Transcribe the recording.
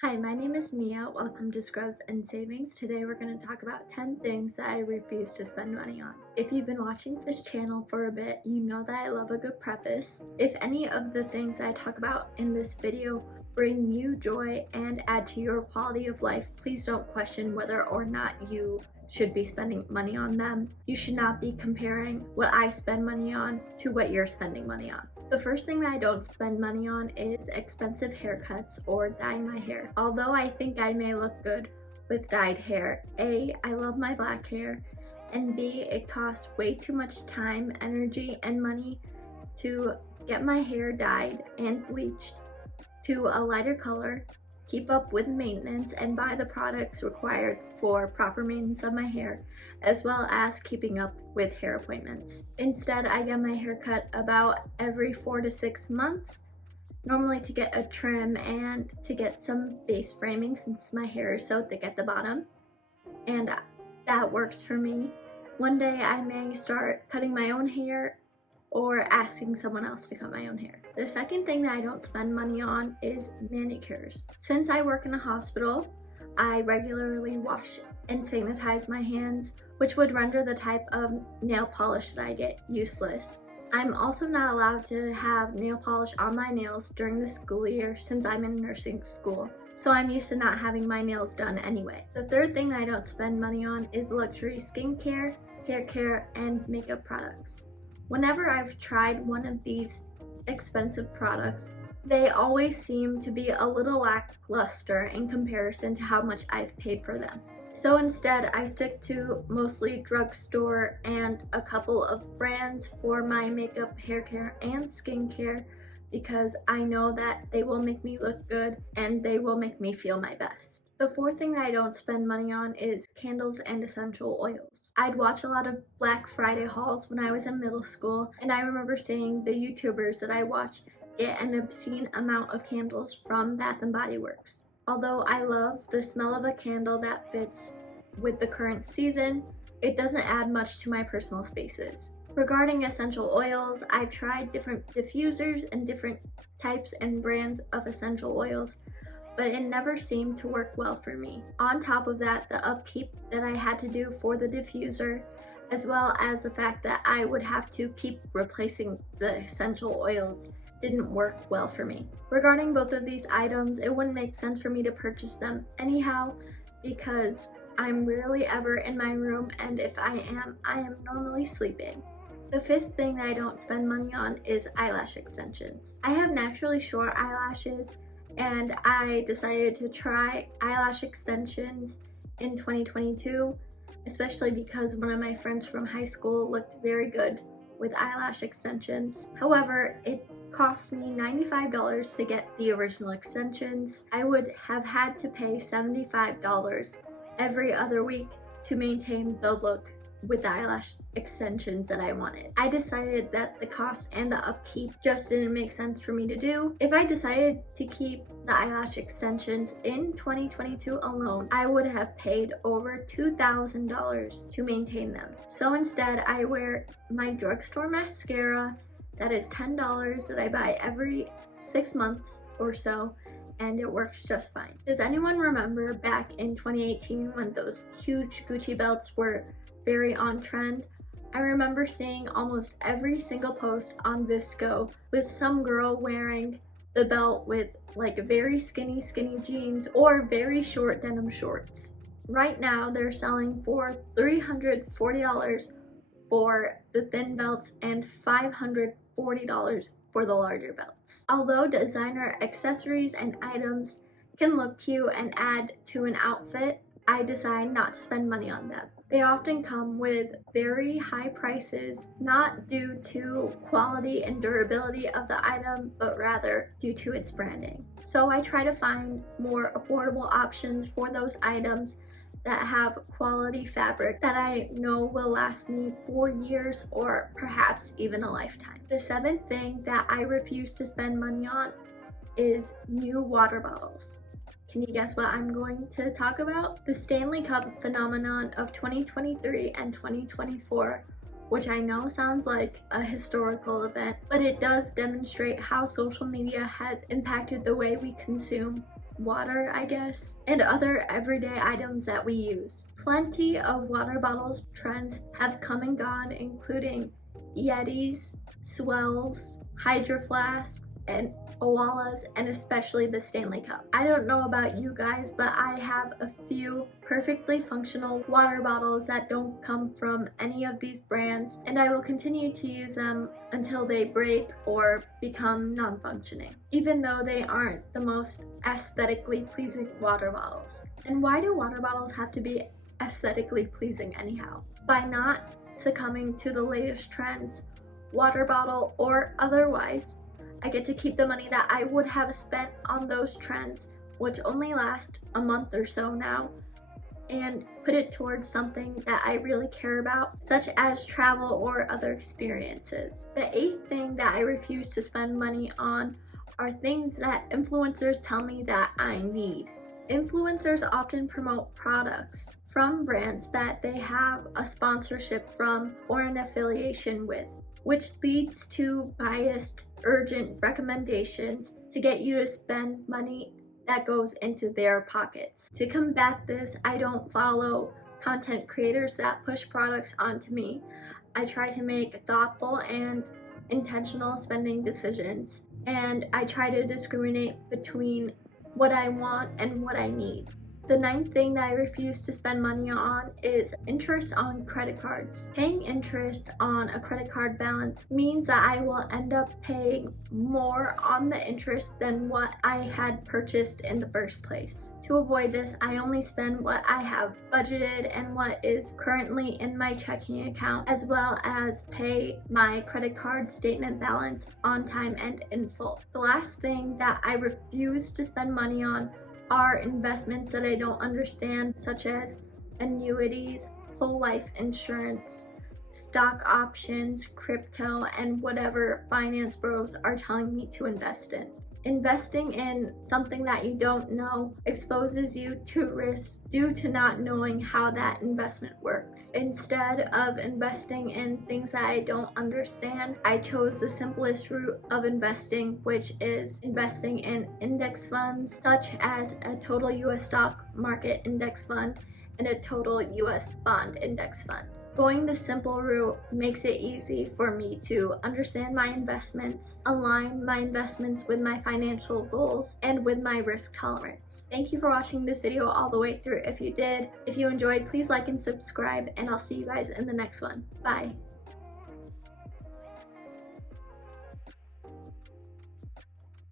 Hi, my name is Mia. Welcome to Scrubs and Savings. Today we're going to talk about 10 things that I refuse to spend money on. If you've been watching this channel for a bit, you know that I love a good preface. If any of the things I talk about in this video bring you joy and add to your quality of life, please don't question whether or not you should be spending money on them. You should not be comparing what I spend money on to what you're spending money on. The first thing that I don't spend money on is expensive haircuts or dyeing my hair. Although I think I may look good with dyed hair, A, I love my black hair, and B, it costs way too much time, energy, and money to get my hair dyed and bleached to a lighter color, keep up with maintenance, and buy the products required for proper maintenance of my hair, as well as keeping up with hair appointments. Instead, I get my hair cut about every 4 to 6 months, normally to get a trim and to get some base framing since my hair is so thick at the bottom, and that works for me. One day I may start cutting my own hair or asking someone else to cut my own hair. The second thing that I don't spend money on is manicures. Since I work in a hospital, I regularly wash and sanitize my hands, which would render the type of nail polish that I get useless. I'm also not allowed to have nail polish on my nails during the school year since I'm in nursing school, so I'm used to not having my nails done anyway. The third thing that I don't spend money on is luxury skincare, hair care, and makeup products. Whenever I've tried one of these expensive products, they always seem to be a little lackluster in comparison to how much I've paid for them. So instead, I stick to mostly drugstore and a couple of brands for my makeup, hair care, and skincare because I know that they will make me look good and they will make me feel my best. The fourth thing that I don't spend money on is candles and essential oils. I'd watch a lot of Black Friday hauls when I was in middle school, and I remember seeing the YouTubers that I watch get an obscene amount of candles from Bath & Body Works. Although I love the smell of a candle that fits with the current season, it doesn't add much to my personal spaces. Regarding essential oils, I've tried different diffusers and different types and brands of essential oils, but it never seemed to work well for me. On top of that, the upkeep that I had to do for the diffuser, as well as the fact that I would have to keep replacing the essential oils, didn't work well for me. Regarding both of these items, it wouldn't make sense for me to purchase them anyhow because I'm rarely ever in my room, and if I am normally sleeping. The fifth thing that I don't spend money on is eyelash extensions. I have naturally short eyelashes, and I decided to try eyelash extensions in 2022, especially because one of my friends from high school looked very good with eyelash extensions. However, it cost me $95 to get the original extensions. I would have had to pay $75 every other week to maintain the look with the eyelash extensions that I wanted. I decided that the cost and the upkeep just didn't make sense for me to do. If I decided to keep the eyelash extensions in 2022 alone, I would have paid over $2,000 to maintain them. So instead, I wear my drugstore mascara that is $10 that I buy every 6 months or so, and it works just fine. Does anyone remember back in 2018 when those huge Gucci belts were very on trend? I remember seeing almost every single post on Visco with some girl wearing the belt with like very skinny jeans or very short denim shorts. Right now they're selling for $340 for the thin belts and $540 for the larger belts. Although designer accessories and items can look cute and add to an outfit, I decide not to spend money on them. They often come with very high prices, not due to quality and durability of the item, but rather due to its branding. So I try to find more affordable options for those items that have quality fabric that I know will last me for years or perhaps even a lifetime. The seventh thing that I refuse to spend money on is new water bottles. Can you guess what I'm going to talk about? The Stanley Cup phenomenon of 2023 and 2024, which I know sounds like a historical event, but it does demonstrate how social media has impacted the way we consume water, I guess, and other everyday items that we use. Plenty of water bottle trends have come and gone, including Yetis, Swells, Hydro Flasks, and Owalas, and especially the Stanley Cup. I don't know about you guys, but I have a few perfectly functional water bottles that don't come from any of these brands, and I will continue to use them until they break or become non-functioning, even though they aren't the most aesthetically pleasing water bottles. And why do water bottles have to be aesthetically pleasing anyhow? By not succumbing to the latest trends, water bottle or otherwise, I get to keep the money that I would have spent on those trends, which only last a month or so now, and put it towards something that I really care about, such as travel or other experiences. The 8th thing that I refuse to spend money on are things that influencers tell me that I need. Influencers often promote products from brands that they have a sponsorship from or an affiliation with, which leads to biased, urgent recommendations to get you to spend money that goes into their pockets. To combat this, I don't follow content creators that push products onto me. I try to make thoughtful and intentional spending decisions, and I try to discriminate between what I want and what I need. The 9th thing that I refuse to spend money on is interest on credit cards. Paying interest on a credit card balance means that I will end up paying more on the interest than what I had purchased in the first place. To avoid this, I only spend what I have budgeted and what is currently in my checking account, as well as pay my credit card statement balance on time and in full. The last thing that I refuse to spend money on are investments that I don't understand, such as annuities, whole life insurance, stock options, crypto, and whatever finance bros are telling me to invest in. Investing in something that you don't know exposes you to risks due to not knowing how that investment works. Instead of investing in things that I don't understand, I chose the simplest route of investing, which is investing in index funds such as a total US stock market index fund and a total US bond index fund. Going the simple route makes it easy for me to understand my investments, align my investments with my financial goals, and with my risk tolerance. Thank you for watching this video all the way through. If you did, if you enjoyed, please like and subscribe, and I'll see you guys in the next one. Bye.